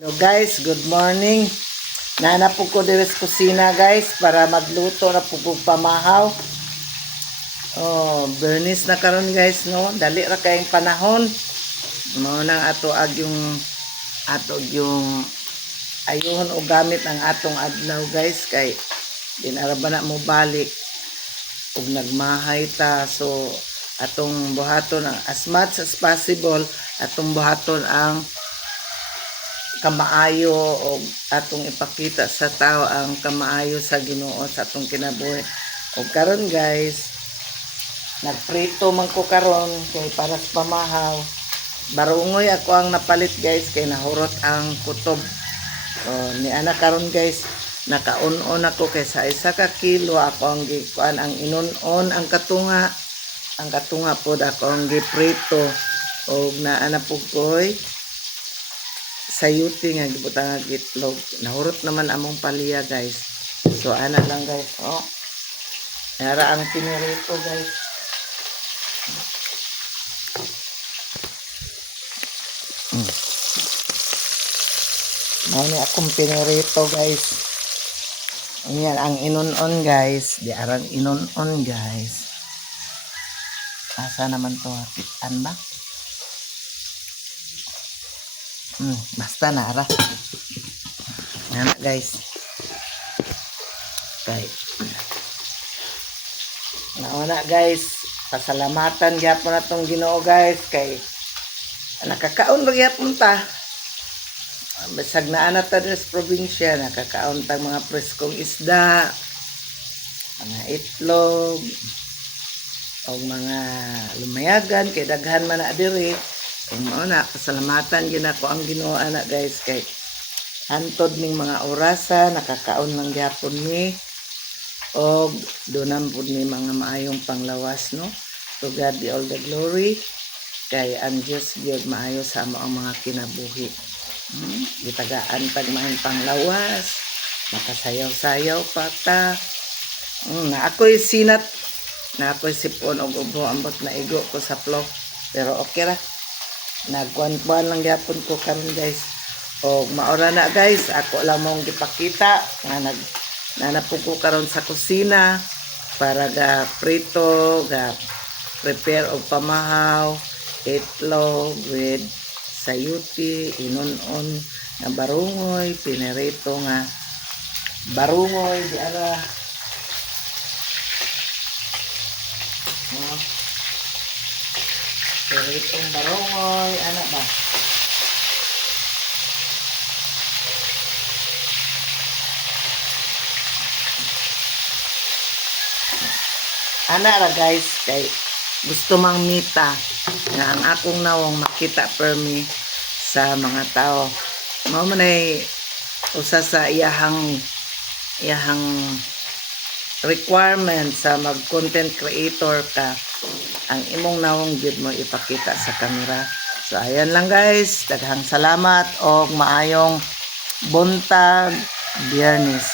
Hello guys, good morning. Nahanap po ko dito sa kusina guys para magluto na po kong pamahaw. Oh, bernis na karon guys no. Dali ra kayong panahon. Mao nang ato yung ayuhon o gamit ang atong adlaw guys kay dinara ba na mo balik ug nagmahay ta, so atong buhaton ang as much as possible, atong buhaton ang kamaayo o atong ipakita sa tao ang kamaayo sa Ginoo sa atong kinabuhi. O karon guys, nagprito man ko karon kay para sa pamahaw. Barungoy ako ang napalit guys kay nahurot ang kutob. So ni ana karon guys, nakaon-on ako kay sa 1 ka kilo ako ang gikuan, ang inon-on ang katunga. Ang katunga pod ako ang giprito og naana pug koy sayuti nga gibutang nga itlog. Nahurot naman among palya guys. So ana lang guys, oh. Nara ang pinirito guys. Mao akong pinirito guys. Ayan ang inon-on guys. Di aran inon-on guys. Asa naman to, kitan ba? Basta na ara. Yan guys. Okay. Nauna guys, pasalamatan gyapon natong Ginoo guys kay nakakaon ra gyapon ta. Basag na ana ta sa probinsya, nakakaon ta mga preskong isda, mga itlog, o mga lumayagan kay daghan man na diri. Kung mao na, pasalamatan gyud ako ang Ginoo ana guys kay hantod ning mga orasa nakakaon lang gyapon ni og dunam pud ni mga maayong panglawas no. To God be all the glory kay ang Dios gyud maayo sa amo ang mga kinabuhi. Gitagaan tag mahing panglawas, makasayaw-sayaw pa ta. Na ako'y sinat, na ako'y sipon og ubo ambot na igo ko sa flow, pero okay ra. Nagkuan-kuan lang gyapon ko karon guys. O maora na guys, ako lang mong gipakita nga nanapog ko karon sa kusina para ga prito, ga prepare og pamahaw, itlog with sayuti, inon-on nga barungoy, pinirito nga barungoy di ara. Piritong barungoy, ano ba? Ana ra guys, kay gusto mang mita nga ang akong nawong makita permi sa mga tao. Mao man ay usa sa iyahang requirement sa mag-content creator ka, ang imong nawong gyud mo ipakita sa camera. So ayan lang guys, daghang salamat og maayong buntag Biyernes.